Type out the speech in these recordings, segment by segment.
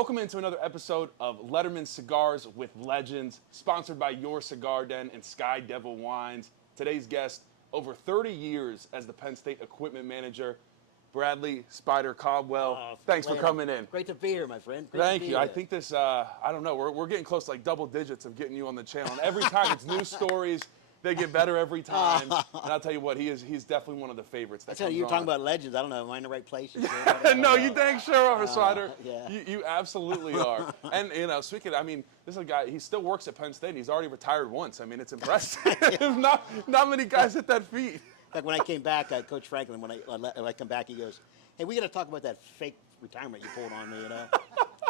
Welcome into another episode of Letterman Cigars with Legends, sponsored by Your Cigar Den and Sky Devil Wines. Today's guest, over 30 years as the Penn State equipment manager, Bradley Spider Caldwell. Thanks for coming in. Great to be here, my friend. Thank you. I think this, I don't know, we're getting close to like double digits of getting you on the channel. And every time it's new stories. They get better every time. And I'll tell you what, he's definitely one of the favorites. I tell you, you're talking about legends. I don't know. Am I in the right place? No, you dang sure are, Spider. Yeah. You absolutely are. And, speaking, this is a guy, he still works at Penn State. He's already retired once. It's impressive. not many guys hit that feat. In fact, when I came back, Coach Franklin, when I come back, he goes, "Hey, we got to talk about that fake retirement you pulled on me,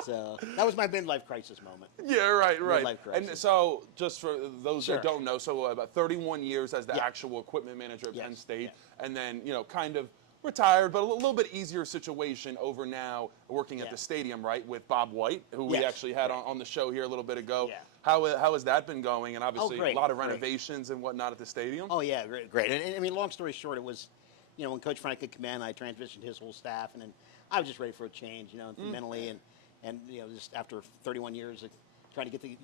So that was my midlife crisis moment. Yeah, right. Midlife crisis. And so, just for those Sure. that don't know, so about 31 years as the actual equipment manager at Penn State, and then kind of retired, but a little bit easier situation over now working at the stadium, right, with Bob White, who we actually had on the show here a little bit ago. Yeah. How has that been going? And obviously great, a lot of renovations and whatnot at the stadium. Oh yeah, great. And long story short, it was, when Coach Franklin came in, I transitioned his whole staff, and then I was just ready for a change, mentally and just after 31 years of trying to get the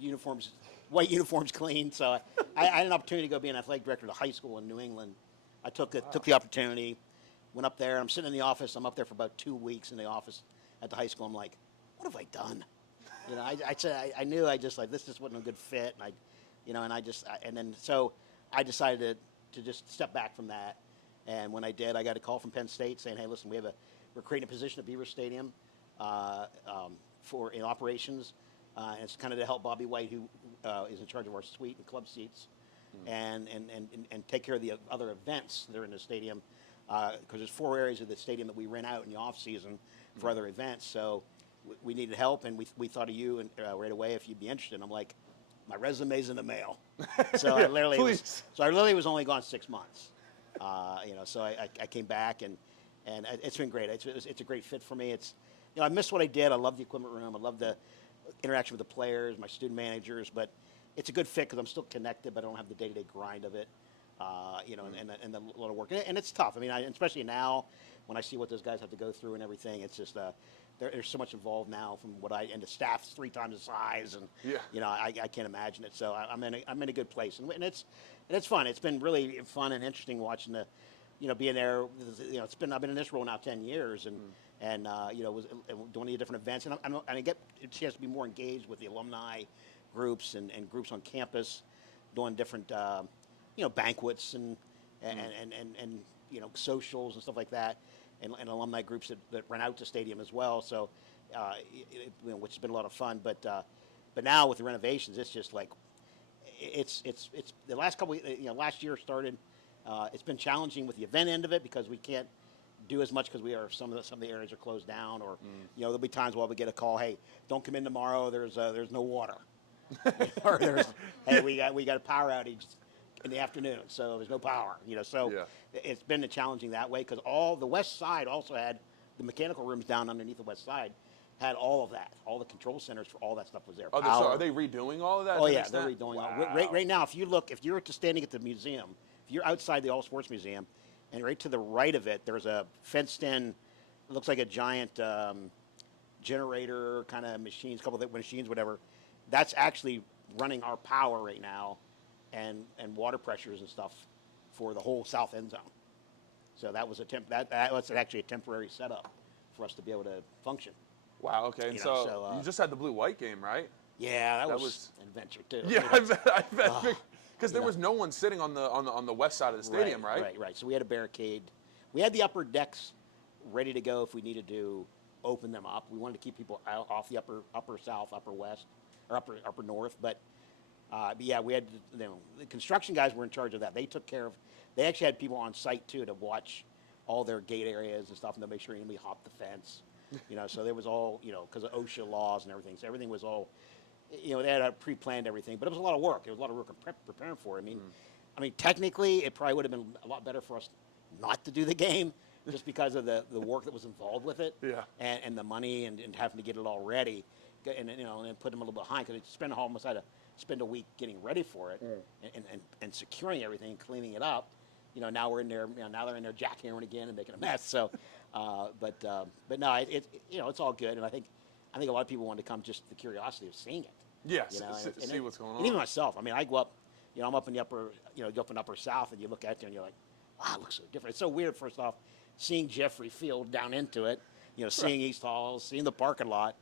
white uniforms clean. So I had an opportunity to go be an athletic director at a high school in New England. I took the opportunity, went up there. I'm sitting in the office. I'm up there for about 2 weeks in the office at the high school. I'm like, what have I done? I knew this just wasn't a good fit. And so I decided to just step back from that. And when I did, I got a call from Penn State saying, hey, listen, we're creating a position at Beaver Stadium in operations. And it's kind of to help Bobby White, who is in charge of our suite and club seats, and take care of the other events that are in the stadium. Because there's 4 areas of the stadium that we rent out in the off season for other events. So we needed help, and we thought of you and right away if you'd be interested. And I'm like, my resume's in the mail. So I literally was only gone 6 months. So I came back, and it's been great. It's a great fit for me. I miss what I did. I love the equipment room. I love the interaction with the players, my student managers. But it's a good fit because I'm still connected, but I don't have the day-to-day grind of it. And a lot of work. And it's tough. Especially now when I see what those guys have to go through and everything. It's just there's so much involved now from and the staff's 3 times the size, and I can't imagine it. So I'm in a good place, and it's fun. It's been really fun and interesting watching being there. I've been in this role now 10 years, and was doing the different events, and I get a chance to be more engaged with the alumni groups and groups on campus, doing different banquets and socials and stuff like that, and alumni groups that rent out to stadium as well. So, which has been a lot of fun. But now with the renovations, it's just like it's the last couple. Last year started. It's been challenging with the event end of it because we can't do as much because some of the areas are closed down, or there'll be times where we get a call, hey, don't come in tomorrow. There's no water, or hey, we got a power outage in the afternoon, so there's no power. It's been challenging that way because all the west side also had the mechanical rooms down underneath the west side. Had all of that, all the control centers for all that stuff was there. Oh, so are they redoing all of that? Oh yeah, they're redoing all. Right now, if you're standing at the museum, if you're outside the All Sports Museum, and right to the right of it, there's a fenced-in, it looks like a giant generator kind of machines, couple of machines, whatever. That's actually running our power right now, and water pressures and stuff for the whole south end zone. So that was that was actually a temporary setup for us to be able to function. Wow. Okay. And so you just had the blue-white game, right? Yeah, that was an adventure too. Yeah, I bet. Because there was no one sitting on the west side of the stadium, right? Right. So we had a barricade. We had the upper decks ready to go if we needed to open them up. We wanted to keep people out off the upper south, upper west, or upper north. But yeah, we had the construction guys were in charge of that. They took care of. They actually had people on site too to watch all their gate areas and stuff, and to make sure anybody hopped the fence. So there was all because of OSHA laws and everything. So everything was all. They had pre-planned everything, but it was a lot of work. It was a lot of work preparing for it. I mean, technically, it probably would have been a lot better for us not to do the game, just because of the work that was involved with it, and the money and having to get it all ready, and put them a little behind because almost had to spend a week getting ready for it and securing everything, cleaning it up. Now we're in there. Now they're in there jackhammering again and making a mess. So, but no, it's all good, and I think. I think a lot of people want to come just the curiosity of seeing it. Yes, You know, see what's going on. And even myself, I mean, I go up, I'm up in the upper, go up in upper south, and you look out there and you're like, wow, it looks so different. It's so weird, first off, seeing Jeffrey Field down into it, seeing East Halls, seeing the parking lot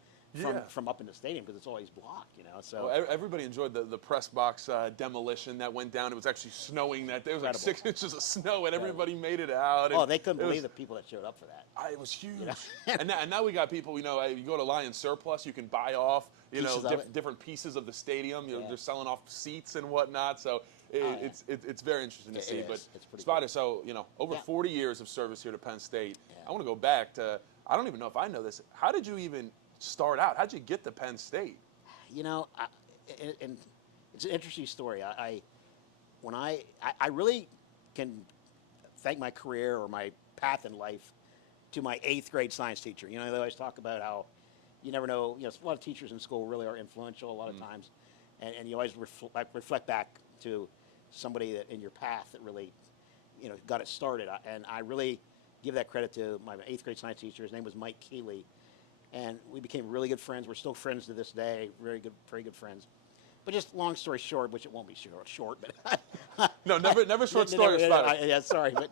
from up in the stadium, because it's always blocked, So well, everybody enjoyed the press box demolition that went down. It was actually snowing that day. It was like Incredible. 6 inches of snow, and everybody made it out. Oh, they couldn't believe the people that showed up for that. It was huge. And now we got people, you go to Lion Surplus, you can buy off, different pieces of the stadium. They're selling off seats and whatnot. So it's very interesting to see. But it's pretty Spider, cool. so, over 40 years of service here to Penn State. I want to go back to, I don't even know if I know this. How did you even start out? How'd you get to Penn State? And it's an interesting story. I really can thank my career or my path in life to my 8th grade science teacher. They always talk about how you never know. A lot of teachers in school really are influential a lot of times, and you always reflect back to somebody that in your path that really, got it started. And I really give that credit to my 8th grade science teacher. His name was Mike Keeley. And we became really good friends. We're still friends to this day, very good friends. But just long story short, which it won't be short, but No, never short story. Yeah, sorry, but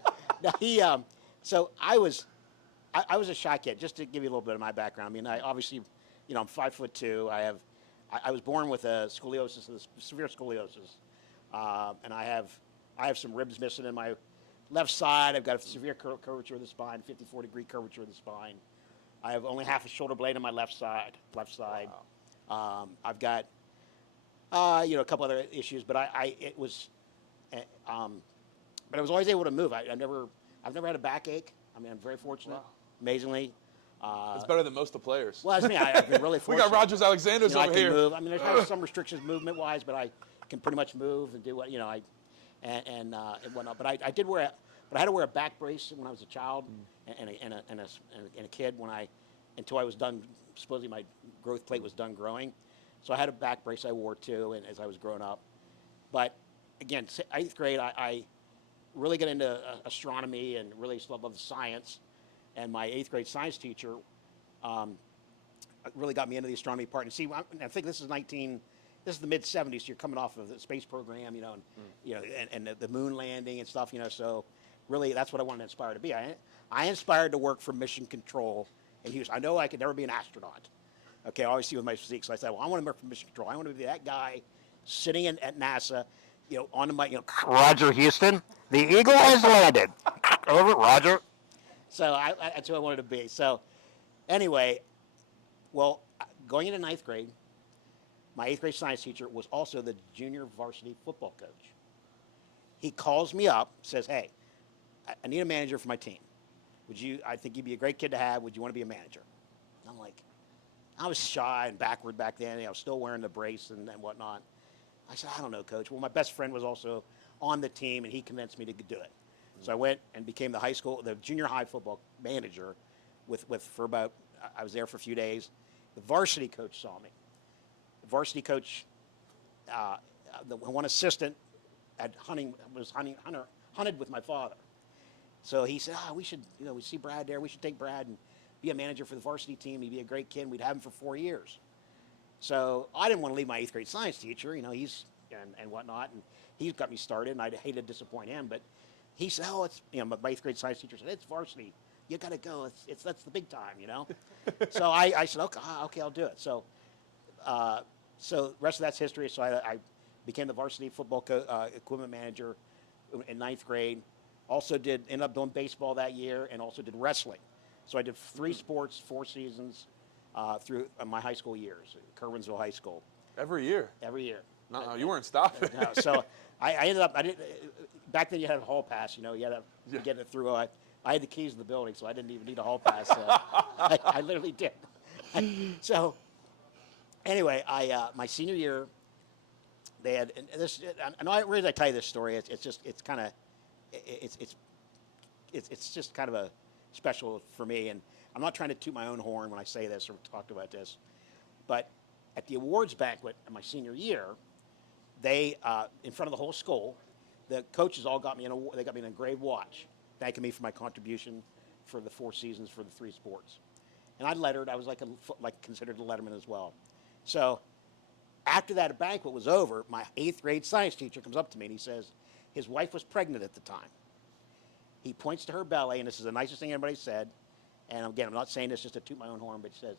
no, so I was a shy kid. Just to give you a little bit of my background. I mean, I obviously, I'm 5'2". I was born with a scoliosis, severe scoliosis, and I have some ribs missing in my left side. I've got a severe curvature of the spine, 54-degree curvature of the spine. I have only half a shoulder blade on my left side. Wow. I've got, a couple other issues, but but I was always able to move. I've never had a backache. I mean, I'm very fortunate, amazingly. It's better than most of the players. Well, that's me. I've been really fortunate. We got Rogers Alexander's over I can here. move. I mean, there's some restrictions movement-wise, but I can pretty much move and do what, and whatnot. But I had to wear a back brace when I was a child and a kid until I was done. Supposedly my growth plate was done growing, so I had a back brace I wore too, and as I was growing up. But again, 8th grade, I really got into astronomy and really loved science, and my 8th grade science teacher really got me into the astronomy part. And see, I think this is the mid '70s. So you're coming off of the space program, and the moon landing and stuff, So really, that's what I wanted to inspire to be. I inspired to work for Mission Control in Houston. I know I could never be an astronaut. Okay, obviously with my physique. So I said, well, I want to work for Mission Control. I want to be that guy sitting at NASA, on the mic, Roger, Houston, the Eagle has landed. Over, Roger. So that's who I wanted to be. So anyway, well, going into 9th grade, my 8th grade science teacher was also the junior varsity football coach. He calls me up, says, hey, I need a manager for my team. I think you'd be a great kid to have. Would you want to be a manager? And I'm like, I was shy and backward back then. I was still wearing the brace and whatnot. I said, I don't know, Coach. Well, my best friend was also on the team, and he convinced me to do it. So I went and became the junior high football manager for about, I was there for a few days. The varsity coach saw me. The varsity coach, the one assistant hunted with my father. So he said, we should, we see Brad there. We should take Brad and be a manager for the varsity team. He'd be a great kid. We'd have him for 4 years. So I didn't want to leave my 8th grade science teacher, he's and whatnot, and he's got me started, and I hated to disappoint him. But he said, it's, my 8th grade science teacher said, it's varsity. You got to go. That's the big time, So I said, okay, I'll do it. So the rest of that's history. So I became the varsity football equipment manager in 9th grade. Also ended up doing baseball that year, and also did wrestling. So I did 3 sports, 4 seasons through my high school years, Kerwinsville High School. Every year? Every year. No, you weren't stopping. No, so I ended up, back then you had a hall pass, you had to get it through. I had the keys to the building, so I didn't even need a hall pass. I literally did. So anyway, my senior year, they had, and this, and the reason I tell you this story, it's just kind of a special for me, and I'm not trying to toot my own horn when I say this or talk about this, but at the awards banquet in my senior year, they, in front of the whole school, the coaches all got me an engraved watch, thanking me for my contribution for the 4 seasons for the 3 sports. and I lettered. I was like considered a letterman as well. So after that banquet was over, my 8th grade science teacher comes up to me and he says his wife was pregnant at the time. He points to her belly, and this is the nicest thing anybody said. And again, I'm not saying this just to toot my own horn, but he says,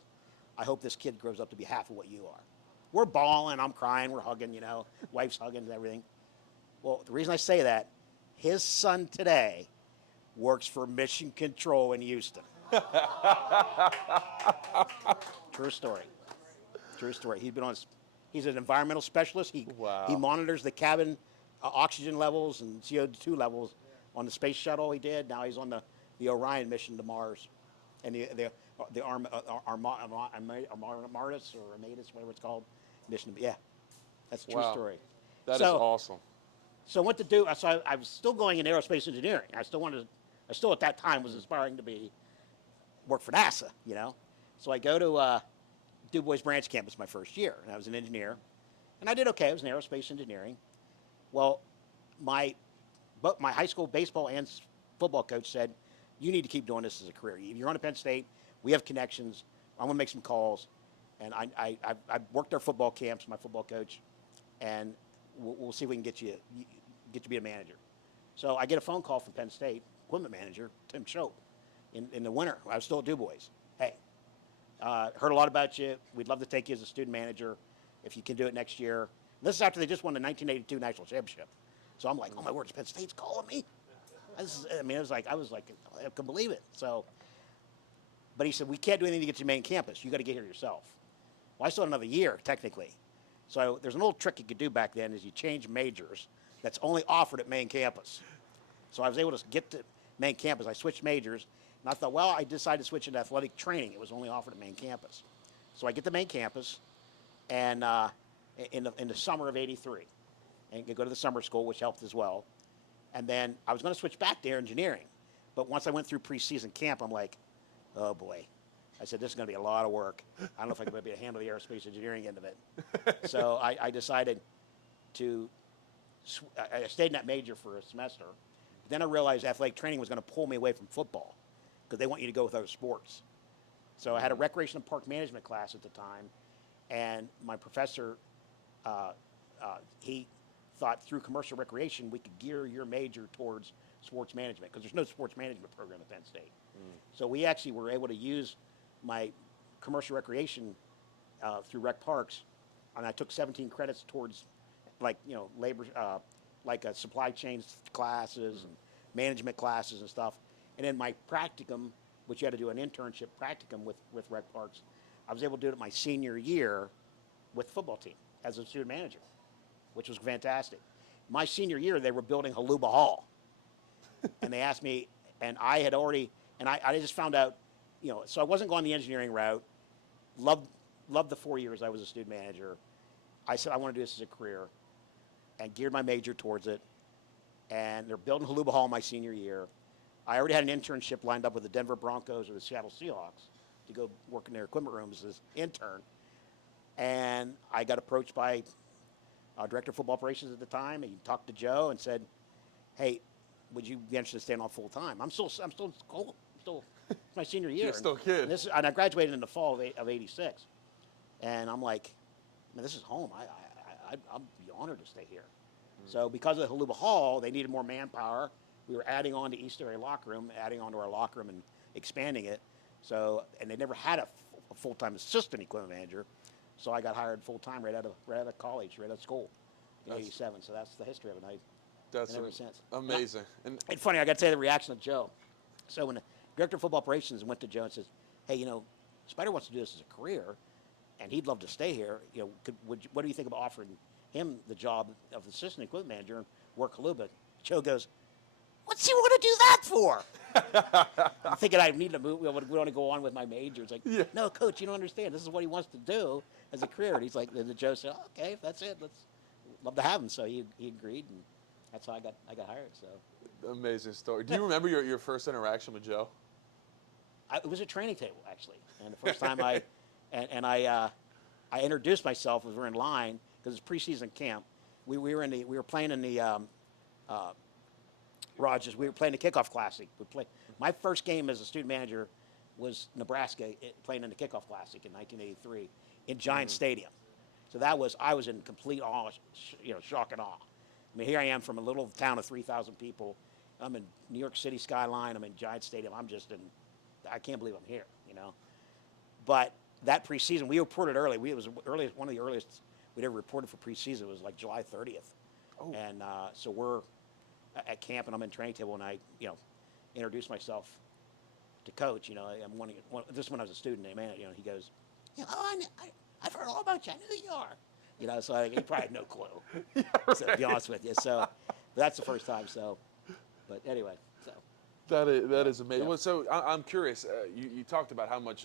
I hope this kid grows up to be half of what you are. We're bawling, I'm crying, we're hugging, wife's hugging and everything. Well, the reason I say that, his son today works for Mission Control in Houston. True story. True story. He's an environmental specialist. He monitors the cabin oxygen levels and CO2 levels on the space shuttle he did. Now he's on the Orion mission to Mars. And the Armatus or Amatus, whatever it's called, mission. Yeah, that's a true story. That is awesome. So what to do? So I was still going in aerospace engineering. I still at that time was aspiring to work for NASA, So I go to Du Bois Branch campus my first year, and I was an engineer, and I did okay. I was in aerospace engineering. Well, my high school baseball and football coach said, you need to keep doing this as a career. You're on to Penn State. We have connections. I'm going to make some calls. And I worked our football camps, my football coach, and we'll see if we can get you to be a manager. So I get a phone call from Penn State, equipment manager, Tim Shope, in the winter. I was still at Du Bois. Hey, heard a lot about you. We'd love to take you as a student manager if you can do it next year. And this is after they just won the 1982 national championship. So I'm like, oh my word, Penn State's calling me? I was like, I couldn't believe it. So, but he said, we can't do anything to get you to main campus. You got to get here yourself. Well, I still had another year, technically. So there's an old trick you could do back then is you change majors that's only offered at main campus. So I was able to get to main campus. I switched majors, and I thought, well, I decided to switch into athletic training. It was only offered at main campus. So I get to main campus, and in the summer of '83, and go to the summer school, which helped as well. And then I was going to switch back to engineering. But once I went through preseason camp, I'm like, oh boy. I said, this is going to be a lot of work. I don't know if I can be able to handle the aerospace engineering end of it. So I decided I stayed in that major for a semester. But then I realized athletic training was going to pull me away from football because they want you to go with other sports. So I had a recreation and park management class at the time. And my professor, he thought through commercial recreation we could gear your major towards sports management because there's no sports management program at Penn State. So we actually were able to use my commercial recreation through rec parks, and I took 17 credits towards labor, supply chain classes and management classes and stuff. And then my practicum, which you had to do an internship practicum with rec parks, I was able to do it my senior year with the football team as a student manager, which was fantastic. My senior year, they were building Haluba Hall. And they asked me, and I had already, and I just found out, so I wasn't going the engineering route. Loved the 4 years I was a student manager. I said, I want to do this as a career, and geared my major towards it. And they're building Haluba Hall my senior year. I already had an internship lined up with the Denver Broncos or the Seattle Seahawks to go work in their equipment rooms as intern. And I got approached by director of football operations at the time, and he talked to Joe and said, hey, would you be interested in staying on full time? I'm still in school. It's my senior year. You're still a kid. And I graduated in the fall of '86. And I'm like, man, this is home. I'd be honored to stay here. So because of the Haluba Hall, they needed more manpower. We were adding on to East Area locker room, adding on to our locker room and expanding it. So, and they never had a full-time assistant equipment manager. So I got hired full-time right out of college, right out of school in '87. So that's the history of it. That's ever since. Amazing. And funny, I got to tell you the reaction of Joe. So when the director of football operations went to Joe and says, hey, Spider wants to do this as a career, and he'd love to stay here. What do you think about offering him the job of assistant equipment manager and work Haluba? Joe goes, what's he want to do that for? I'm thinking I need to move. We want to go on with my major. It's like, no, coach, you don't understand. This is what he wants to do as a career. And he's like, and Joe said, oh, okay, if that's it, love to have him. So he agreed, and that's how I got hired. So amazing story. Do you remember your first interaction with Joe? It was a training table actually, and the first time I introduced myself as we were in line because it's preseason camp. We were playing in the Rogers. We were playing the kickoff classic. My first game as a student manager was Nebraska playing in the Kickoff Classic in 1983 in Giant Stadium. So I was in complete awe, shock and awe. I mean, here I am from a little town of 3,000 people. I'm in New York City skyline. I'm in Giant Stadium. I can't believe I'm here, But that preseason, we reported early. It was one of the earliest we'd ever reported for preseason. It was like July 30th. Oh. And so we're at camp, and I'm in training table, and I, introduce myself to coach. This is when I was a student. Man, he goes, I've heard all about you. I know who you are. So he probably had no clue. Yeah, right. So to be honest with you, so that's the first time. So, but anyway, so. That is amazing. Yeah. Well, so I'm curious. You talked about how much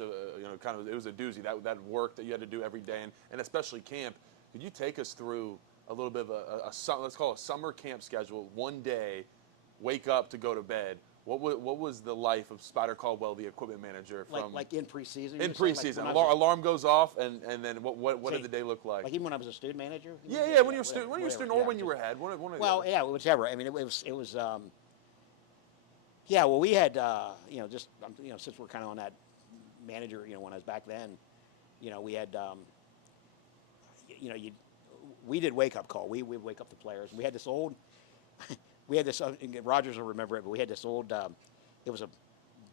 kind of it was a doozy, that work that you had to do every day, and especially camp. Could you take us through a little bit of let's call it a summer camp schedule? One day, wake up to go to bed. What was the life of Spider Caldwell, the equipment manager? Like in preseason? In preseason. Like alarm goes off, and then what did the day look like? Like even when I was a student manager? Yeah, when you were a student, or when you were head. Whichever. I mean, it was yeah, well, we had, since we're kind of on that manager, when I was back then, we had, we did wake-up call. We would wake up the players. We had this old, Rogers will remember it, but we had this old, it was a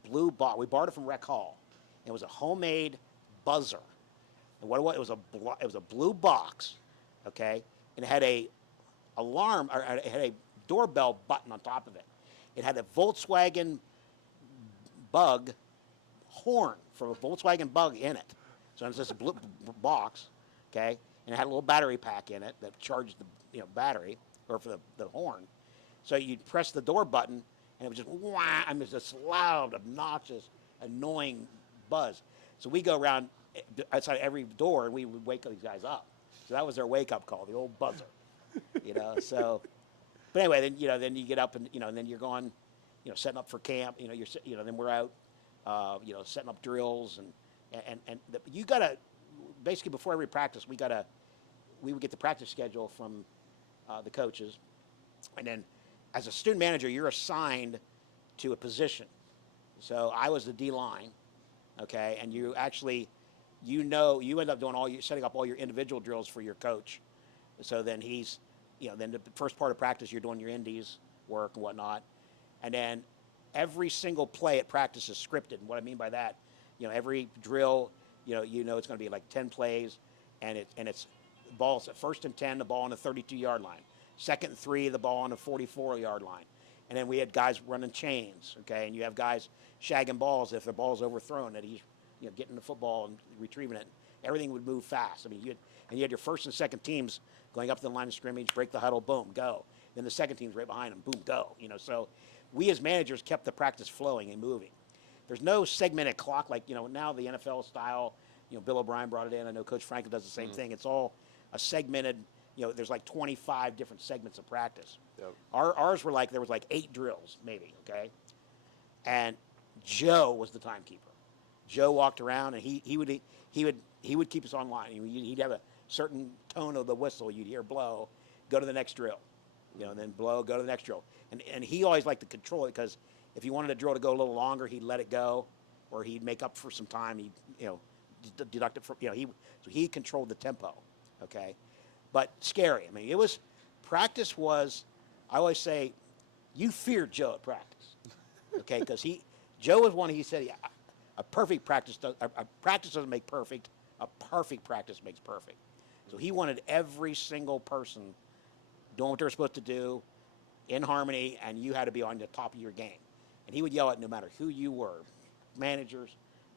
blue box. We borrowed it from Rec Hall. It was a homemade buzzer. And what it was, it was a blue box, okay? And it had a alarm, or it had a doorbell button on top of it. It had a Volkswagen Bug horn from a Volkswagen Bug in it. So it's just a blue box, okay? And it had a little battery pack in it that charged the battery, or for the horn. So you'd press the door button, and it was just wah, and it was this loud, obnoxious, annoying buzz. So we go around outside every door, and we would wake these guys up. So that was their wake-up call, the old buzzer, So, but anyway, then you get up and and then you're going, setting up for camp. Then we're out, setting up drills and you gotta basically before every practice we would get the practice schedule from the coaches, and then as a student manager you're assigned to a position. So I was the D line, okay, and you actually, you end up doing setting up all your individual drills for your coach. So then he's, then the first part of practice you're doing your indies work and whatnot, and then every single play at practice is scripted. And what I mean by that, every drill, it's going to be like 10 plays, and it's balls at 1st and 10, the ball on the 32-yard line, 2nd and 3, the ball on the 44-yard line, and then we had guys running chains, okay, and you have guys shagging balls if the ball's overthrown, that he's getting the football and retrieving it. Everything would move fast. I mean, you had your first and second teams going up to the line of scrimmage, break the huddle, boom, go. Then the second team's right behind them, boom, go. So we as managers kept the practice flowing and moving. There's no segmented clock like now the NFL style. Bill O'Brien brought it in. I know Coach Franklin does the same thing. It's all a segmented. There's like 25 different segments of practice. Yep. Ours were there was 8 drills maybe, okay. And Joe was the timekeeper. Joe walked around and he would keep us on line. He'd have a certain tone of the whistle. You'd hear blow, go to the next drill, and then blow, go to the next drill. And he always liked to control it, because if he wanted a drill to go a little longer, he'd let it go, or he'd make up for some time. He'd deduct it from so he controlled the tempo, okay. But scary. I mean, practice was. I always say, you feared Joe at practice, okay, because Joe was one. He said, a perfect practice practice doesn't make perfect. A perfect practice makes perfect. So he wanted every single person doing what they're supposed to do, in harmony, and you had to be on the top of your game. And he would yell at no matter who you were, managers,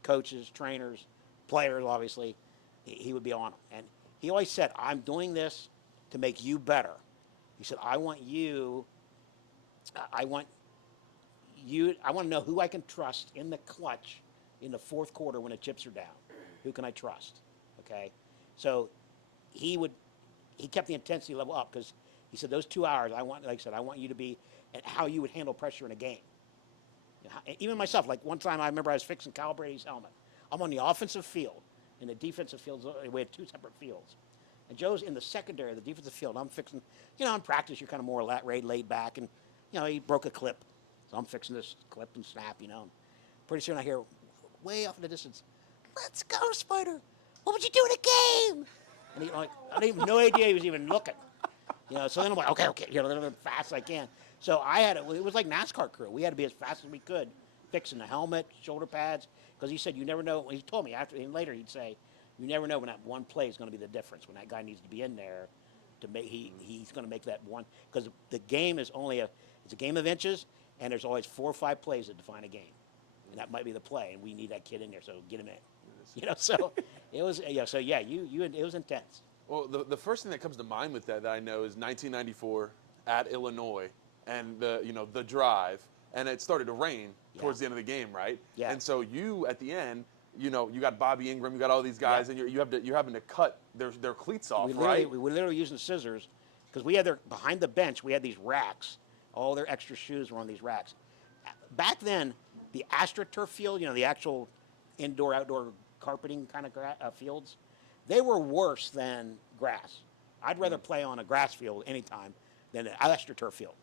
coaches, trainers, players, obviously. He would be on them. And he always said, I'm doing this to make you better. He said, I want to know who I can trust in the clutch in the fourth quarter when the chips are down. Who can I trust? Okay? So he kept the intensity level up, because he said those 2 hours, I want you to be at how you would handle pressure in a game. Even myself, like one time I remember I was fixing Kyle Brady's helmet. I'm on the offensive field, and the defensive field, we had 2 separate fields. And Joe's in the secondary of the defensive field. I'm fixing, in practice you're kind of more laid back, and, he broke a clip. So I'm fixing this clip and snap, Pretty soon I hear, way off in the distance, "Let's go, Spider! What would you do in a game?" And he like, I didn't have no idea he was even looking. So then I'm like, okay, as fast as I can. So it was like NASCAR crew. We had to be as fast as we could, fixing the helmet, shoulder pads, because he said you never know. He told me and later he'd say, you never know when that one play is going to be the difference. When that guy needs to be in there, he's going to make that one, because the game is it's a game of inches, and there's always 4 or 5 plays that define a game, and that might be the play, and we need that kid in there, so get him in. So it was it was intense. Well, the first thing that comes to mind with that I know is 1994 at Illinois, and the drive, and it started to rain towards the end of the game, right? Yeah. And so you at the end, you got Bobby Ingram, you got all these guys, and you're having to cut their cleats off, right? We were literally using scissors, because we had behind the bench we had these racks. All their extra shoes were on these racks. Back then, the AstroTurf field, the actual indoor-outdoor carpeting kind of fields, they were worse than grass. I'd rather play on a grass field anytime than an AstroTurf field.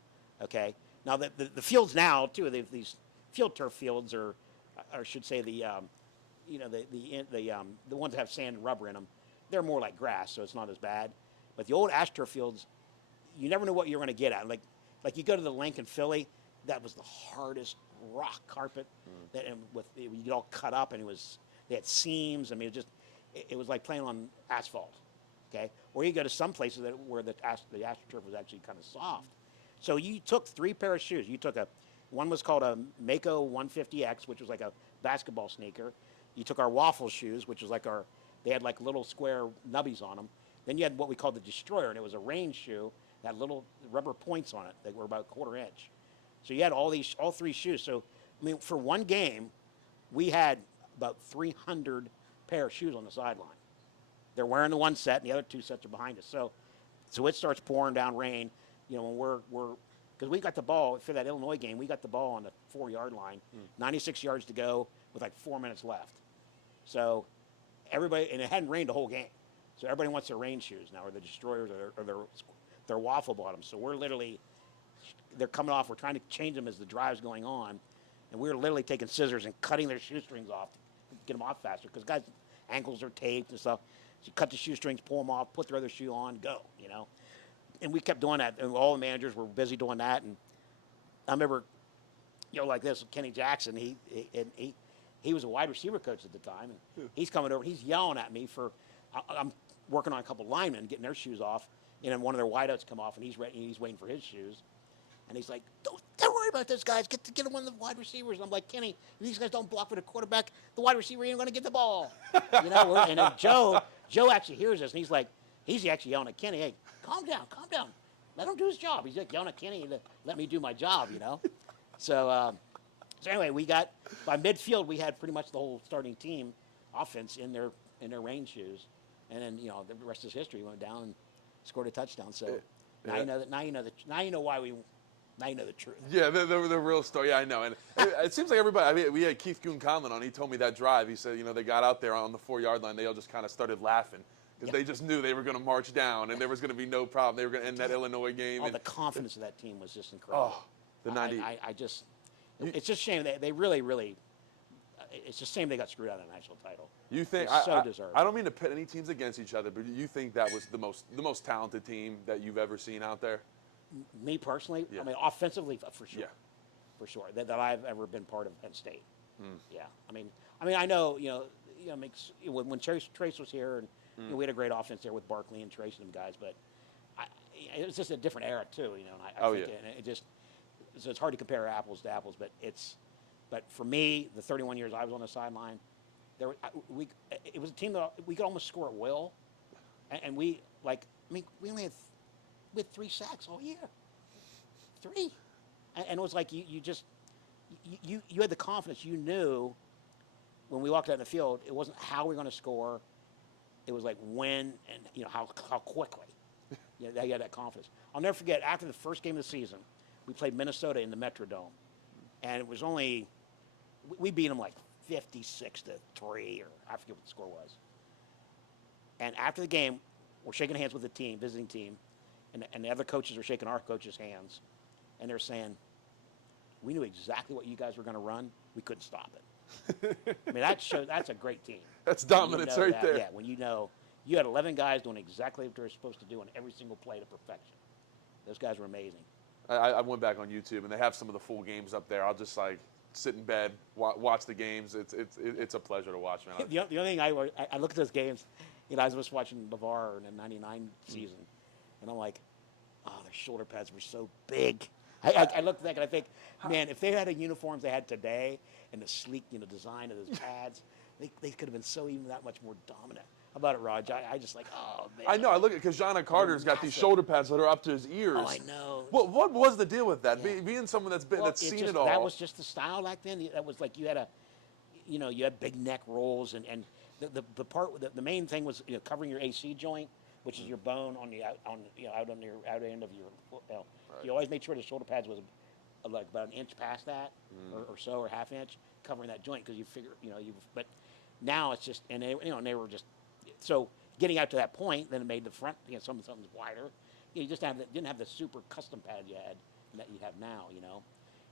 Okay. Now the fields now too, these field turf fields or I should say the ones that have sand and rubber in them, they're more like grass, so it's not as bad. But the old AstroTurf fields, you never know what you're going to get at. Like you go to the link in Philly, that was the hardest rock carpet you get all cut up, and they had seams. I mean, it was like playing on asphalt. Okay, or you go to some places where the AstroTurf was actually kind of soft. So you took 3 pair of shoes. You took one was called a Mako 150X, which was like a basketball sneaker. You took our waffle shoes, which was like they had like little square nubbies on them. Then you had what we called the Destroyer, and it was a rain shoe that had little rubber points on it that were about a 1/4 inch. So you had all 3 shoes. So I mean, for one game, we had about 300 pair of shoes on the sideline. They're wearing the one set, and the other 2 sets are behind us. So it starts pouring down rain. When we're because we got the ball for that Illinois game. We got the ball on the 4-yard line, 96 yards to go with like 4 minutes left. So everybody, and it hadn't rained the whole game. So everybody wants their rain shoes now, or the Destroyers, or their waffle bottoms. So they're coming off. We're trying to change them as the drive's going on, and we're literally taking scissors and cutting their shoestrings off to get them off faster, because guys' ankles are taped and stuff. So you cut the shoestrings, pull them off, put their other shoe on, go. And we kept doing that, and all the managers were busy doing that. And I remember, like this, Kenny Jackson. He was a wide receiver coach at the time, and he's coming over. He's yelling at me I'm working on a couple linemen getting their shoes off, and then one of their wideouts come off, and he's waiting for his shoes, and he's like, "Don't worry about those guys. Get them one of the wide receivers." And I'm like, "Kenny, if these guys don't block for the quarterback, the wide receiver ain't going to get the ball." And then Joe actually hears this, and he's actually yelling at Kenny, "Hey, calm down. Let him do his job." He's like yelling at Kenny to let me do my job, So anyway, we got, by midfield, we had pretty much the whole starting team offense in their rain shoes. And then, the rest is history. We went down and scored a touchdown. So now you know the truth. Yeah, the real story. Yeah, I know. And it seems like everybody, I mean, we had Keith Goon-Conlon on. He told me that drive. He said, they got out there on the 4-yard line. They all just kind of started laughing, because they just knew they were going to march down, and there was going to be no problem. They were going to end that Illinois game. The confidence of that team was just incredible. Oh, the 90. It's just a shame. They really, really, it's just a shame they got screwed out of the national title. You think, so deserved. I don't mean to pit any teams against each other, but you think that was the most talented team that you've ever seen out there? Me personally, Yeah. I mean, offensively, for sure. Yeah. For sure. That I've ever been part of Penn State. Yeah. I mean, I know, when Trace was here, and we had a great offense there with Barkley and Trace and them guys, but it was just a different era too, and I think so it's hard to compare apples to apples, but for me, the 31 years I was on the sideline, it was a team that we could almost score at will, and we only had 3 sacks all year, 3, and it was like you had the confidence. You knew when we walked out in the field, it wasn't how we're going to score, it was like when and how quickly. They had that confidence. I'll never forget, after the first game of the season, we played Minnesota in the Metrodome, and it was only, we beat them like 56-3, or I forget what the score was. And after the game, we're shaking hands with the team, visiting team, and the other coaches are shaking our coaches' hands, and they're saying, "We knew exactly what you guys were going to run. We couldn't stop it." I mean, that's a great team. That's When you dominance know right that- there. Yeah, when you know you had 11 guys doing exactly what they're supposed to do on every single play to perfection. Those guys were amazing. I went back on YouTube and they have some of the full games up there. I'll just like sit in bed, watch the games. It's a pleasure to watch, man. The only thing I look at those games, I was just watching LeVar in the '99 season, and I'm like, oh, their shoulder pads were so big. I look back and I think, man, if they had the uniforms they had today and the sleek, design of those pads, they could have been so even that much more dominant. How about it, Raj? I just like, oh man. I know. I look at because John Carter's got these massive. shoulder pads that are up to his ears. Oh, I know. What was the deal with that? Yeah. Being someone that's Well, seen just, it all. That was just the style back then. That was like you had you had big neck rolls, and the main thing was covering your AC joint, which is your bone on the out on your out end of your foot. Right. You always made sure the shoulder pads was like about an inch past that, or so, or half inch, covering that joint because you figure But now it's just and they were just so getting out to that point. Then it made the front something's wider. You just didn't have the super custom pad you had that you have now.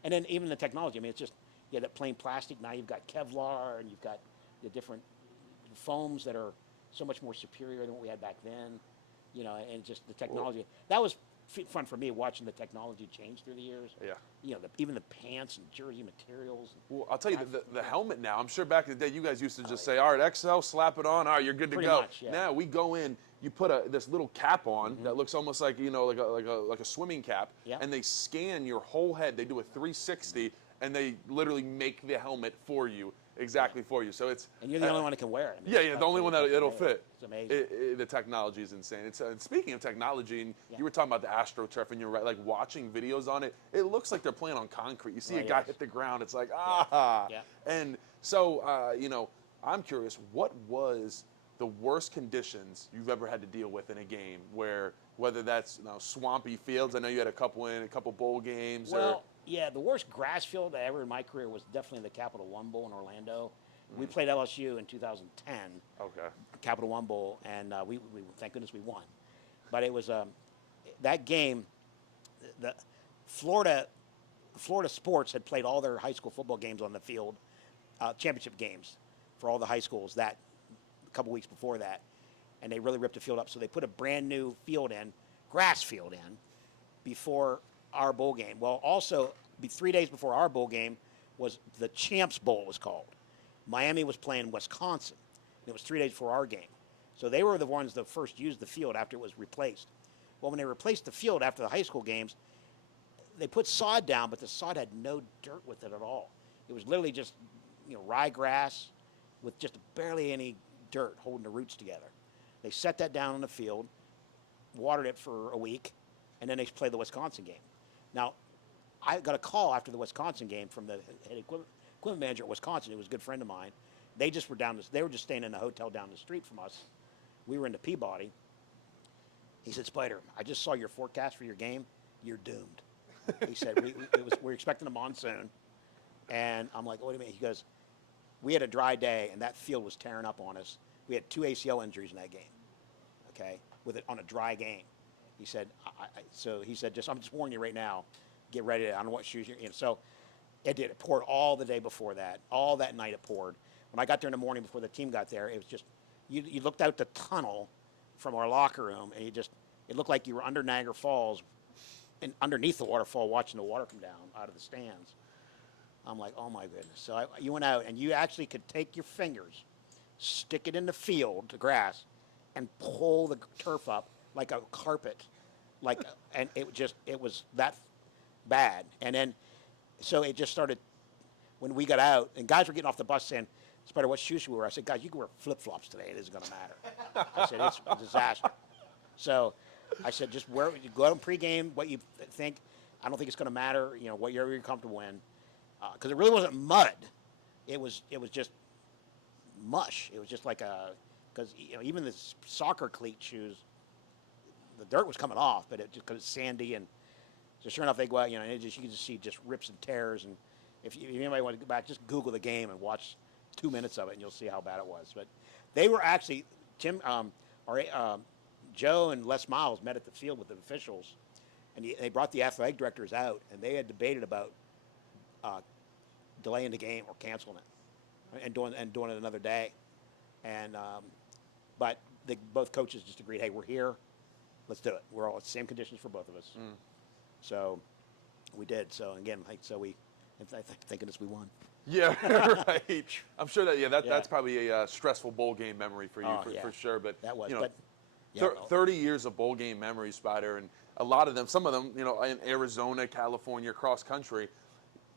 And then even the technology. I mean, it's just that plain plastic. Now you've got Kevlar and you've got the different foams that are so much more superior than what we had back then. And just the technology. That was fun for me watching the technology change through the years. Yeah. Even the pants and jersey materials. Well, I'll tell you, the helmet now, I'm sure back in the day you guys used to just say, all right, XL, slap it on, all right, you're good to Pretty go. much, yeah. Now we go in, you put this little cap on that looks almost like, like a swimming cap, Yeah. and they scan your whole head. They do a 360, and they literally make the helmet for you, exactly for you. So it's... And you're the only one that can wear it. I mean, Yeah, the only one that'll fit. It's amazing. The technology is insane. And speaking of technology, and Yeah. you were talking about the AstroTurf, and you're right, like watching videos on it, it looks like they're playing on concrete. You see a guy hit the ground, it's like, ah. Yeah. And so, I'm curious, what was the worst conditions you've ever had to deal with in a game, whether that's swampy fields? I know you had a couple bowl games. Well, yeah, the worst grass field I ever in my career was definitely the Capital One Bowl in Orlando. We played LSU in 2010. Okay. Capital One Bowl, and we thank goodness we won. But it was that game. The Florida sports had played all their high school football games on the field, championship games for all the high schools that a couple weeks before that, and they really ripped the field up. So they put a brand new field in, grass field in, before our bowl game. Well, also 3 days before our bowl game was the Champs Bowl was called. Miami was playing Wisconsin. And it was 3 days before our game. So they were the ones that first used the field after it was replaced. Well, when they replaced the field after the high school games, they put sod down, but the sod had no dirt with it at all. It was literally just ryegrass with just barely any dirt holding the roots together. They set that down on the field, watered it for a week, and then they played the Wisconsin game. Now, I got a call after the Wisconsin game from the head equipment manager at Wisconsin, who was a good friend of mine. They were just staying in a hotel down the street from us. We were in the Peabody. He said, Spider, I just saw your forecast for your game. You're doomed. He said, we're expecting a monsoon. And I'm like, what do you mean? He goes, we had a dry day, and that field was tearing up on us. We had 2 ACL injuries in that game, okay, with it on a dry game. He said, I'm just warning you right now. Get ready. I don't know what shoes you're in. So it did. It poured all the day before that. All that night it poured. When I got there in the morning before the team got there, it was just, you looked out the tunnel from our locker room, and it looked like you were under Niagara Falls and underneath the waterfall watching the water come down out of the stands. I'm like, oh my goodness. So you went out, and you actually could take your fingers, stick it in the field, the grass, and pull the turf up like a carpet. And it was that bad. And then, so it just started, when we got out, and guys were getting off the bus saying, Spider, what shoes should we wear? I said, guys, you can wear flip-flops today. It isn't going to matter. I said, it's a disaster. So I said, just go out and pregame what you think. I don't think it's going to matter, what you're comfortable in. Because it really wasn't mud. It was just mush. It was just like because even the soccer cleat shoes, the dirt was coming off, but because it's sandy, and so sure enough they go out, and you can just see just rips and tears. And if anybody want to go back, just Google the game and watch 2 minutes of it, and you'll see how bad it was. But they were actually Joe and Les Miles met at the field with the officials, and they brought the athletic directors out, and they had debated about delaying the game or canceling it. and doing it another day. And but both coaches just agreed, hey, we're here, let's do it. We're all at the same conditions for both of us. So we did. So again, thinking as we won. Yeah, right. I'm sure that's probably a stressful bowl game memory for you for sure. But that was. You know, but 30 years of bowl game memories, Spider, and a lot of them, some of them, you know, in Arizona, California, cross country.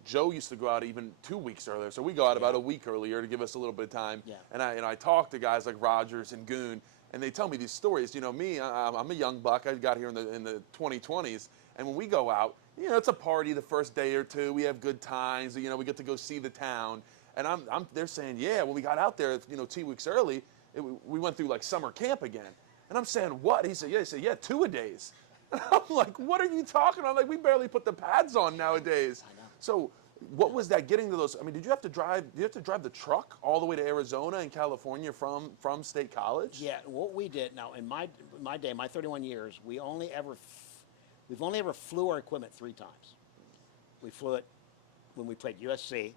Joe used to go out even 2 weeks earlier, so we go out about a week earlier to give us a little bit of time. Yeah. And I talk to guys like Rogers and Goon, and they tell me these stories. You know, me, I'm a young buck. I got here in the 2020s, and when we go out, you know, it's a party the first day or two. We have good times. You know, we get to go see the town, and they're saying, yeah, when we got out there, you know, 2 weeks early, we went through like summer camp again. And I'm saying, what? He said, 2-a-days. I'm like, what are you talking about? Like, we barely put the pads on nowadays. I know. So what was that getting to those? I mean, did you have to drive the truck all the way to Arizona and California from State College? Yeah, what we did, now in my day, my 31 years, we've only ever flew our equipment 3 times. We flew it when we played USC,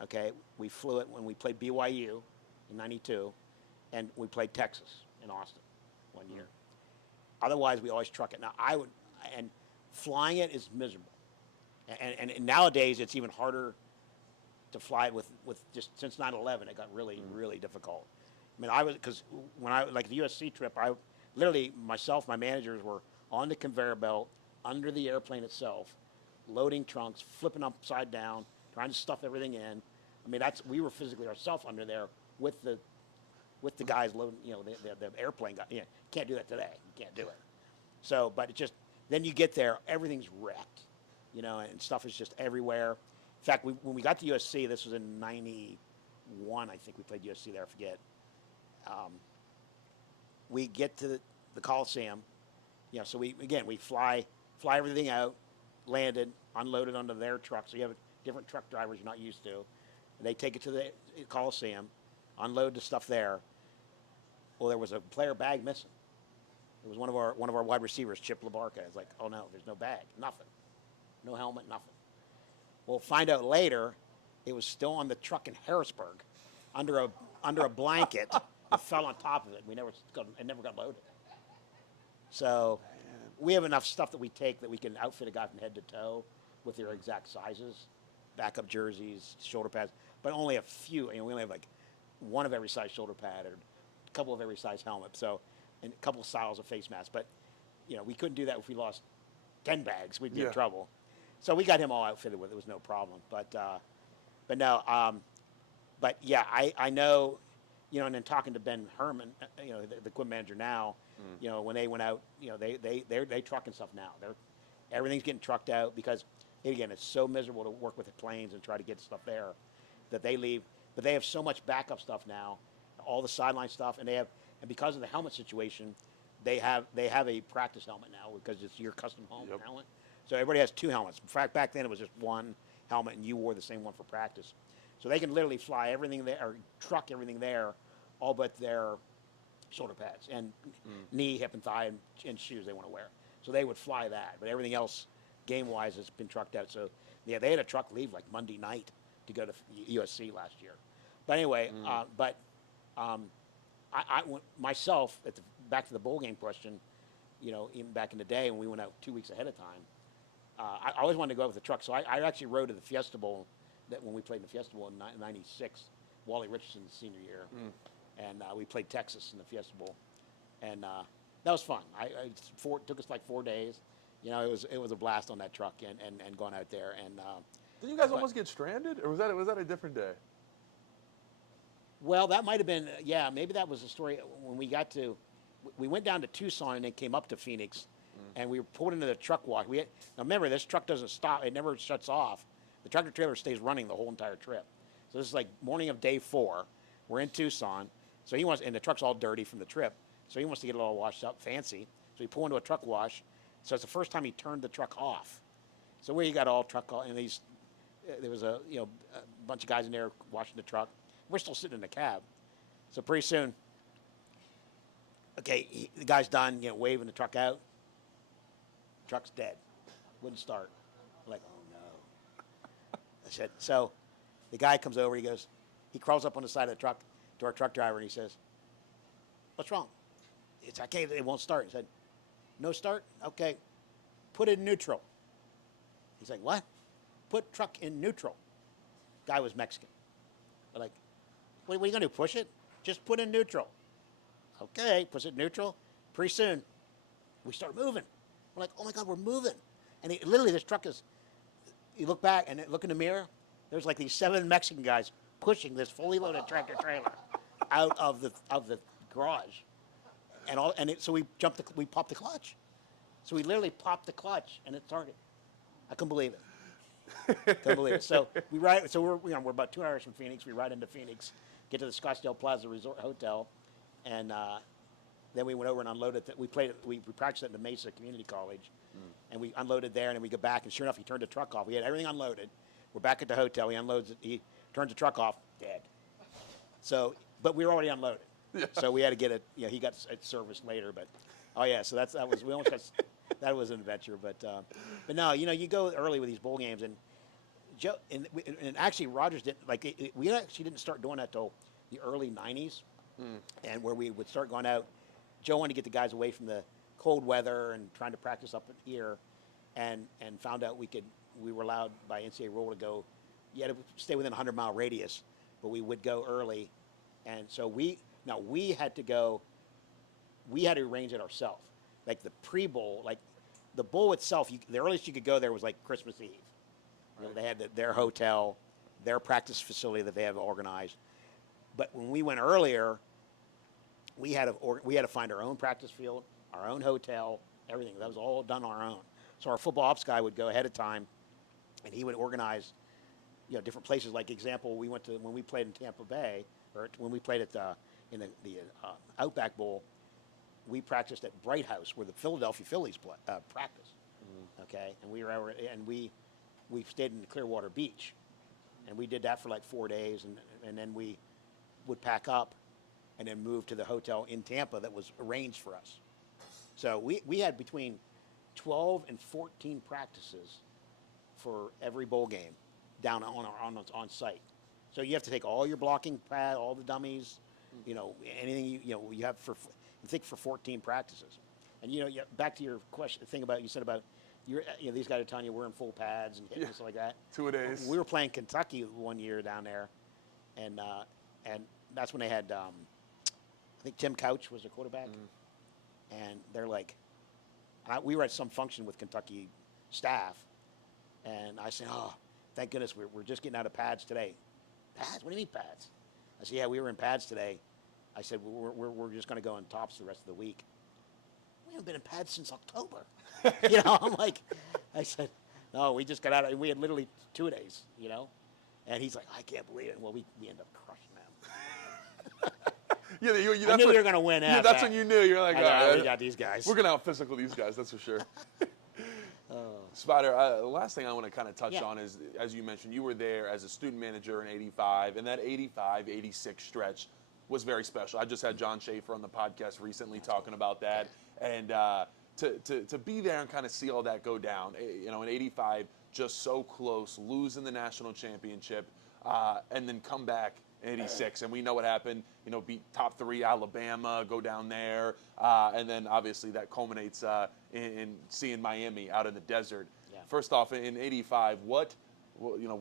okay? We flew it when we played BYU in 92, and we played Texas in Austin 1 year. Otherwise, we always truck it. Now, and flying it is miserable. And nowadays, it's even harder to fly with just since 9/11, it got really, really difficult. I mean, because when like the USC trip, literally, myself, my managers were on the conveyor belt, under the airplane itself, loading trunks, flipping upside down, trying to stuff everything in. I mean, we were physically ourselves under there with the guys loading, you know, the airplane guy. You can't do that today. You can't do it. So, but then you get there, everything's wrecked, you know, and stuff is just everywhere. In fact, when we got to USC, this was in 91, I think we played USC there, I forget. We get to the Coliseum, you know, so we fly everything out, landed, unloaded onto their truck. So you have different truck drivers you're not used to. And they take it to the Coliseum, unload the stuff there. Well, there was a player bag missing. It was one of our wide receivers, Chip LaBarca. It's like, oh no, there's no bag, nothing, no helmet, nothing. We'll find out later, it was still on the truck in Harrisburg, under a blanket. It fell on top of it. It never got loaded. So we have enough stuff that we take that we can outfit a guy from head to toe with their exact sizes, backup jerseys, shoulder pads, but only a few. You know, we only have like one of every size shoulder pad or a couple of every size helmet. So, and a couple of styles of face masks. But, you know, we couldn't do that if we lost 10 bags. We'd be in trouble. So we got him all outfitted with it. It was no problem. But no. But yeah, I know, you know, and then talking to Ben Herman, you know, the equipment manager now, you know, when they went out, you know, they trucking stuff now. Everything's getting trucked out because, again, it's so miserable to work with the planes and try to get stuff there that they leave. But they have so much backup stuff now, all the sideline stuff, and because of the helmet situation, they have a practice helmet now because it's your custom helmet. So everybody has 2 helmets. In fact, back then it was just one helmet, and you wore the same one for practice. So they can literally fly everything there, or truck everything there, all but their shoulder pads and knee, hip, and thigh, and shoes they want to wear. So they would fly that, but everything else, game-wise, has been trucked out. So yeah, they had a truck leave like Monday night to go to USC last year. But anyway, I myself, back to the bowl game question, you know, even back in the day when we went out 2 weeks ahead of time, I always wanted to go out with the truck. So I actually rode to the Fiesta Bowl when we played in the Fiesta Bowl in '96, Wally Richardson's senior year, and we played Texas in the Fiesta Bowl, and that was fun. It took us like 4 days. You know, it was a blast on that truck and going out there. And did you guys almost get stranded, or was that a different day? Well, that might have been, yeah, maybe that was the story when we went down to Tucson and then came up to Phoenix, and we were pulled into the truck wash. Now remember, this truck doesn't stop, it never shuts off. The tractor trailer stays running the whole entire trip. So this is like morning of day 4. We're in Tucson, and the truck's all dirty from the trip, so he wants to get it all washed up, fancy. So we pull into a truck wash. So it's the first time he turned the truck off. So we got all truck, and there was a bunch of guys in there washing the truck. We're still sitting in the cab. So pretty soon, okay, the guy's done, waving the truck out. Truck's dead. Wouldn't start. We're like, oh no. I said, so the guy comes over, he goes, He crawls up on the side of the truck to our truck driver and he says, "What's wrong?" It's okay. It won't start. He said, "No start? Okay. Put it in neutral." He's like, "What?" "Put truck in neutral." Guy was Mexican. We're like, what are you going to do, push it? Just put in neutral. Okay, puts it in neutral. Pretty soon, we start moving. We're like, oh my God, we're moving. And literally this truck is, you look back and look in the mirror, there's like these 7 Mexican guys pushing this fully loaded tractor trailer out of the garage. So we popped the clutch. So we literally popped the clutch and it started. I couldn't believe it. Couldn't believe it. So we're about 2 hours from Phoenix. We ride into Phoenix, get to the Scottsdale Plaza Resort Hotel, and then we went over and unloaded. We practiced at the Mesa Community College, and we unloaded there. And then we go back, and sure enough, he turned the truck off. We had everything unloaded. We're back at the hotel. He unloads it. He turns the truck off. Dead. So, but we were already unloaded. Yeah. So we had to get it. He got it serviced later. But oh yeah, so we almost got. That was an adventure. But no, you go early with these bowl games, and Joe and actually Rogers didn't we actually didn't start doing that till the early '90s, and where we would start going out. Joe wanted to get the guys away from the cold weather and trying to practice up here, and found out we were allowed by NCAA rule to go. You had to stay within a 100-mile radius, but we would go early, and so we had to go. We had to arrange it ourselves, like the pre-bowl, like the bowl itself. The earliest you could go there was like Christmas Eve. Right. They had their hotel, their practice facility that they have organized. But when we went earlier, we had to find our own practice field, our own hotel, everything. That was all done on our own. So our football ops guy would go ahead of time, and he would organize, different places. Like example, we went to when we played in Tampa Bay, or when we played at in the Outback Bowl, we practiced at Bright House, where the Philadelphia Phillies practice. Okay, and we stayed in Clearwater Beach, and we did that for like 4 days, and then we would pack up and then move to the hotel in Tampa that was arranged for us. So we had between 12 and 14 practices for every bowl game down on site. So you have to take all your blocking pad, all the dummies, anything you have for 14 practices. And back to your question, thing about you said about these guys are telling you we're in full pads and hitting stuff like that. 2 a days. We were playing Kentucky one year down there, and that's when they had I think Tim Couch was the quarterback, and they're like, we were at some function with Kentucky staff, and I said, "Oh, thank goodness we're just getting out of pads today." Pads? What do you mean pads? I said, "Yeah, we were in pads today." I said, "We're just going to go in tops the rest of the week." We haven't been in pads since October. I'm like, I said, "No, we just got out. We had literally 2 days, And he's like, "I can't believe it." Well, we ended up crushing them. I knew we were going to win. Yeah, that's when you knew. You're like, we got these guys. We're going to out-physical these guys, that's for sure. Spider, the last thing I want to kind of touch on is, as you mentioned, you were there as a student manager in '85, and that '85-'86 stretch was very special. I just had John Schaefer on the podcast recently talking about that, and to be there and kind of see all that go down, in '85, just so close, losing the national championship, and then come back in '86, and we know what happened. Beat top 3 Alabama, go down there, and then obviously that culminates in seeing Miami out in the desert. Yeah. First off, in '85, what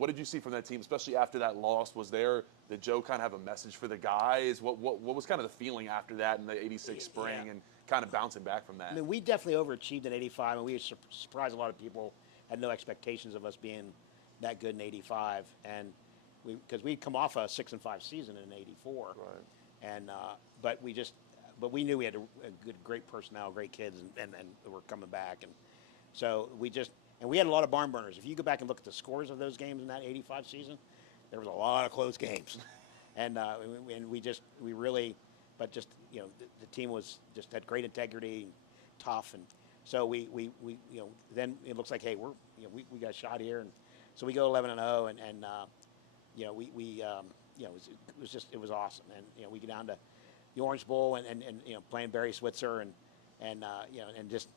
did you see from that team, especially after that loss? Did Joe kind of have a message for the guys? What was kind of the feeling after that in the '86 spring and kind of bouncing back from that? I mean, we definitely overachieved in '85, and we surprised a lot of people. Had no expectations of us being that good in '85, and because we'd come off a 6-5 season in '84, right? And but we knew we had a great personnel, great kids, and we're coming back, and so we had a lot of barn burners. If you go back and look at the scores of those games in that '85 season, there was a lot of close games, and the team was just had great integrity, tough, and so we then it looks like, hey, we got a shot here, and so we go 11-0, and it was awesome, and we get down to the Orange Bowl and playing Barry Switzer and just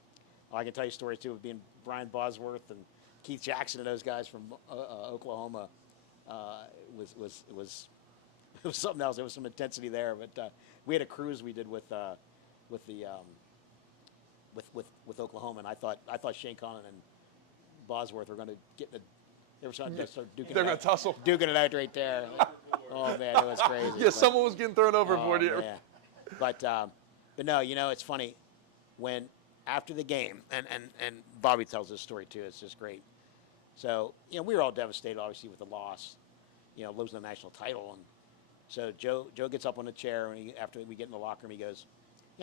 I can tell you stories too of being Brian Bosworth and Keith Jackson and those guys from Oklahoma. Was it was something else. There was some intensity there. But we had a cruise we did with Oklahoma, and I thought Shane Connon and Bosworth were going to get in they were starting to start duking They're it going out. to tussle. Duking it out right there. Oh man, it was crazy. Yeah, someone was getting thrown overboard here. Man. But no, it's funny when after the game, and Bobby tells this story too. It's just great. So we were all devastated, obviously, with the loss. Losing the national title, and so Joe gets up on the chair and after we get in the locker room, he goes,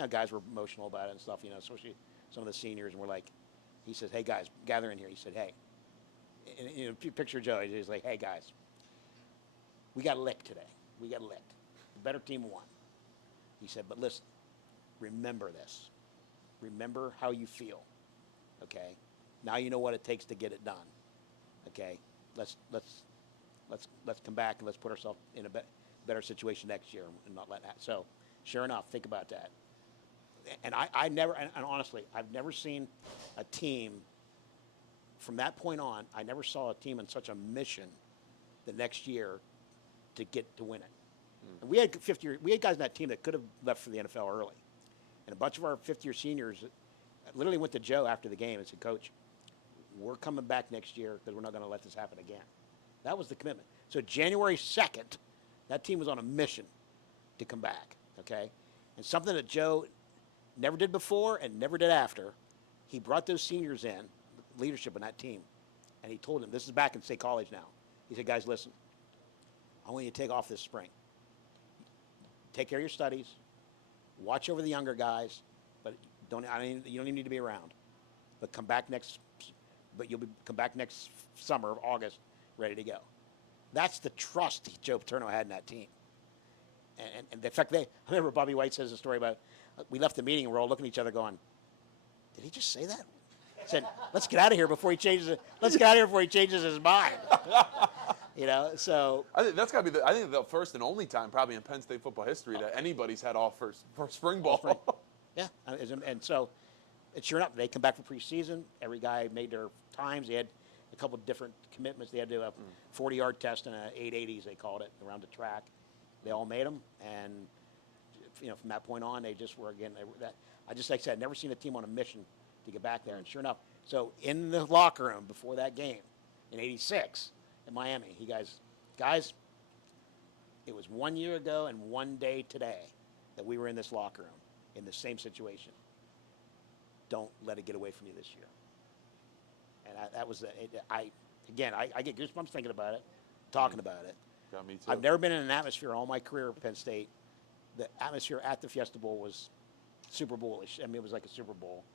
guys were emotional about it and stuff. Especially some of the seniors, and we're like, he says, hey guys, gather in here. He said, hey, and, if you picture Joe, he's like, hey guys, we got licked today. We got licked. The better team won. He said, but listen, remember this. Remember how you feel. Okay? Now you know what it takes to get it done. Okay? Let's come back and let's put ourselves in a better situation next year and not let that. So, sure enough, think about that. And I never, and honestly, I've never seen a team from that point on. I never saw a team in such a mission the next year to get to win it. And we had guys in that team that could have left for the NFL early, and a bunch of our fifth-year seniors literally went to Joe after the game and said, "Coach, we're coming back next year because we're not going to let this happen again." That was the commitment. So January 2nd, that team was on a mission to come back. Okay, and something that Joe never did before and never did after, he brought those seniors in, leadership in that team, and he told them, this is back in State College now. He said, guys, listen, I want you to take off this spring. Take care of your studies, watch over the younger guys, but you don't even need to be around. But come back next summer, August, ready to go. That's the trust Joe Paterno had in that team. And in fact, I remember Bobby White says a story about, we left the meeting and we're all looking at each other going, did he just say that? Said, let's get out of here before he changes it. Let's get out of here before he changes his mind. So I think that's got to be the first and only time probably in Penn State football history that anybody's had off for spring ball. Yeah, and so, sure enough, they come back for preseason. Every guy made their times. They had a couple of different commitments. They had to do a 40-yard test and a 880s, they called it, around the track. They all made them, and from that point on, they just were again. I just like I said, never seen a team on a mission to get back there. And sure enough, so in the locker room before that game in '86 in Miami, he guys, it was 1 year ago and 1 day today that we were in this locker room in the same situation. Don't let it get away from you this year. And that was I get goosebumps thinking about it, talking about it. Yeah, me too. I've never been in an atmosphere all my career at Penn State. The atmosphere at the Fiesta Bowl was Super Bowl-ish. I mean, it was like a Super Bowl.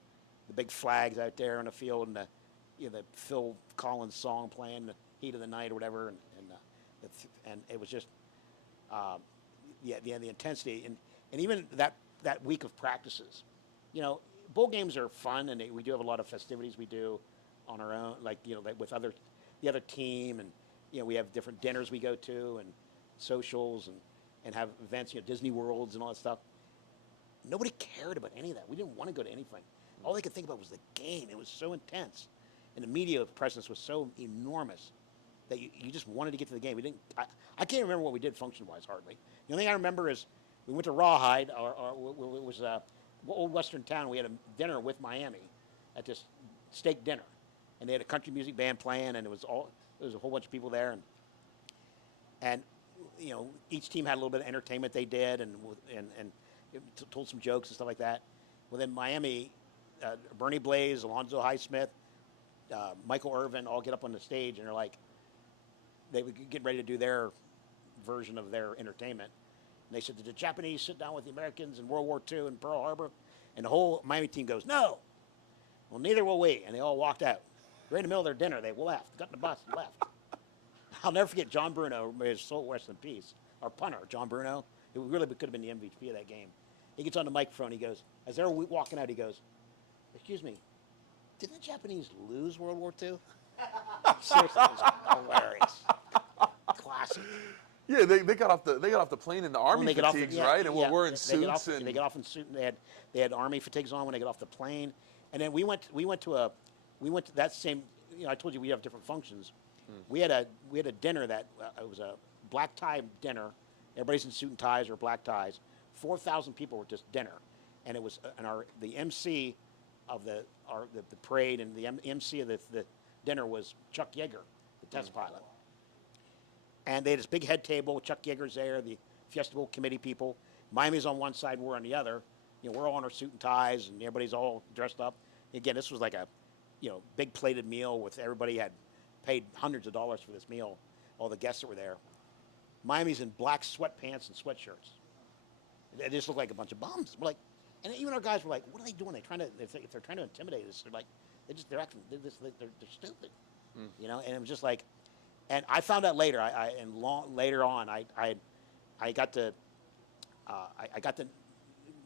The big flags out there on the field, and the Phil Collins song playing, the Heat of the Night or whatever, and it was just the intensity, and even that week of practices. Bowl games are fun, and we do have a lot of festivities we do on our own, like with the other team, and we have different dinners we go to and socials and have events, Disney Worlds and all that stuff. Nobody cared about any of that. We didn't want to go to anything. All they could think about was the game. It was so intense, and the media presence was so enormous that you just wanted to get to the game. I can't remember what we did function-wise hardly. The only thing I remember is we went to Rawhide, or it was old Western town. We had a dinner with Miami at this steak dinner, and they had a country music band playing, and there was a whole bunch of people there, and each team had a little bit of entertainment they did, and told some jokes and stuff like that. Well, then Miami, Bernie Blaze, Alonzo Highsmith, Michael Irvin all get up on the stage, and they would get ready to do their version of their entertainment. And they said, did the Japanese sit down with the Americans in World War II in Pearl Harbor? And the whole Miami team goes, no. Well, neither will we. And they all walked out. Right in the middle of their dinner, they left, got in the bus and left. I'll never forget John Bruno, may his soul rest in peace, our punter, John Bruno. It really could have been the MVP of that game. He gets on the microphone, he goes, as they're walking out, he goes, excuse me, didn't the Japanese lose World War II? Seriously, it was hilarious. Classic. Yeah, they got off the plane in the army fatigues, right? And we're in suits. They get off in suits, and they had army fatigues on when they got off the plane. And then we went to that same. I told you we have different functions. We had a dinner that it was a black tie dinner Everybody's in suit and ties or black ties. 4,000 people were at this dinner, and it was the MC of the parade and the MC of the dinner was Chuck Yeager, the test pilot. And they had this big head table. Chuck Yeager's there, the Fiesta Bowl committee people. Miami's on one side, we're on the other. We're all in our suit and ties, and everybody's all dressed up. Again, this was like a, big plated meal with everybody had paid hundreds of dollars for this meal. All the guests that were there. Miami's in black sweatpants and sweatshirts. They just looked like a bunch of bums. We're like, and even our guys were like, "What are they doing? If they're trying to intimidate us, they're acting. They're stupid." And it was just like, and I found out later. Later on, I got to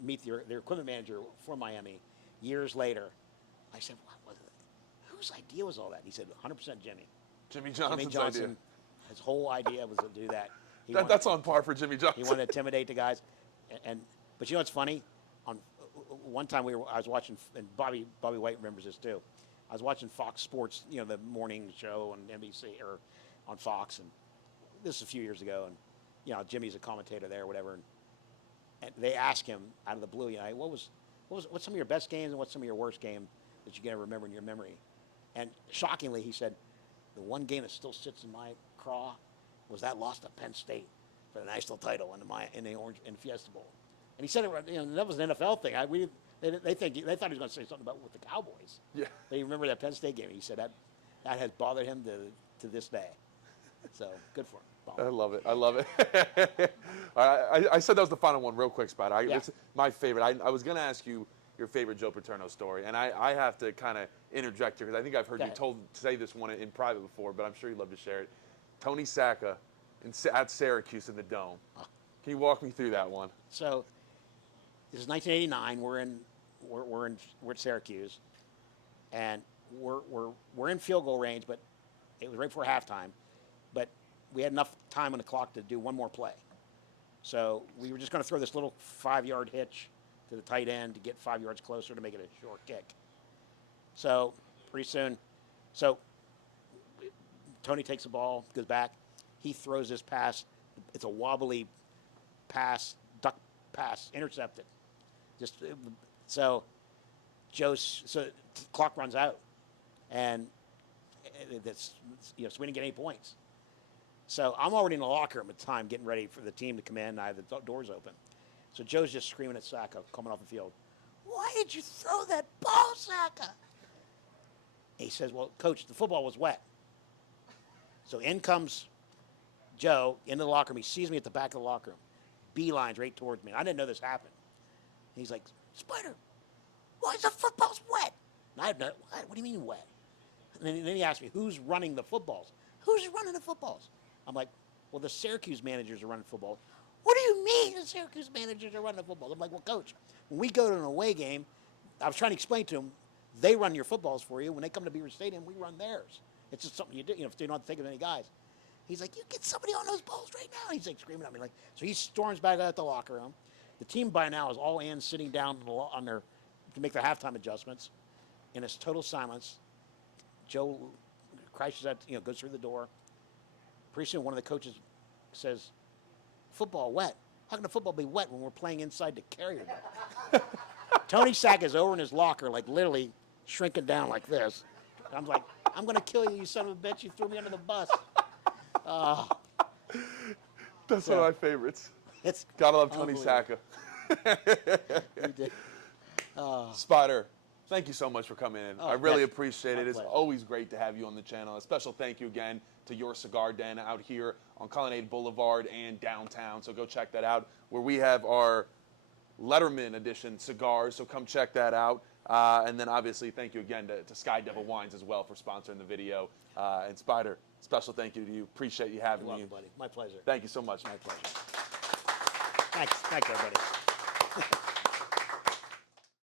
meet their equipment manager for Miami years later. I said, "Whose idea was all that?" He said, "100% Jimmy." Jimmy Johnson's Jimmy Johnson. idea. His whole idea was to do that. That's on par for Jimmy Johnson. He wanted to intimidate the guys, but you know what's funny? On one time I was watching, and Bobby White remembers this too. I was watching Fox Sports, the morning show on NBC or on Fox, and this is a few years ago, and Jimmy's a commentator there, or whatever, and they asked him out of the blue, what's some of your best games and what's some of your worst game that you gotta remember in your memory? And shockingly, he said, the one game that still sits in my craw was that loss to Penn State for the national title in the Fiesta Bowl. And he said it, that was an NFL thing. They thought he was going to say something about with the Cowboys. Yeah. But he remembered that Penn State game. He said that has bothered him to this day. So good for him. I love it. I said that was the final one, real quick, Spider. Yeah. It's my favorite. I was going to ask you your favorite Joe Paterno story, and I have to kind of interject here because I think I've heard you say this one in private before, but I'm sure you'd love to share it. Tony Sacca at Syracuse in the Dome. Can you walk me through that one? So this is 1989. We're at Syracuse, and we're in field goal range, but it was right before halftime. But we had enough time on the clock to do one more play. So we were just going to throw this little 5-yard hitch to the tight end to get 5 yards closer to make it a short kick. So pretty soon, Tony takes the ball, goes back. He throws this pass. It's a wobbly pass, duck pass, intercepted. So the clock runs out, and so we didn't get any points. So I'm already in the locker room at the time, getting ready for the team to come in. I have the doors open. So Joe's just screaming at Sacca coming off the field. "Why did you throw that ball, Sacca?" He says, "Well, Coach, the football was wet." So in comes Joe into the locker room. He sees me at the back of the locker room. Beelines right towards me. I didn't know this happened. And he's like, "Spider, why is the footballs wet?" And I have no, what do you mean wet? And then he asked me, "Who's running the footballs?" "Who's running the footballs?" I'm like, "Well, the Syracuse managers are running footballs." "What do you mean the Syracuse managers are running the footballs?" I'm like, "Well, Coach, when we go to an away game," I was trying to explain to him, "they run your footballs for you. When they come to Beaver Stadium, we run theirs. It's just something you do, if they don't have to think of any guys." He's like, "You get somebody on those balls right now." He's like screaming at me. So he storms back out the locker room. The team by now is all in, sitting down on their to make their halftime adjustments. In it's total silence. Joe crashes out, goes through the door. Pretty soon, one of the coaches says, "Football wet. How can the football be wet when we're playing inside the carrier dome?" Tony Sacca is over in his locker, like literally shrinking down like this. And I'm like, "I'm going to kill you, you son of a bitch. You threw me under the bus." That's one of my favorites. It's Gotta love Tony Sacca. He did. Spider, thank you so much for coming in. I really that's appreciate my it. It's pleasure. always great to have you on the channel. A special thank you again to Your Cigar Den out here on Colonnade Boulevard and downtown. So go check that out, where we have our Letterman edition cigars. So come check that out. And then obviously thank you again to Sky Devil Wines as well for sponsoring the video. And Spider, special thank you to you. Appreciate you having You're me. welcome, buddy. My pleasure. Thank you so much. My pleasure. Thanks, everybody.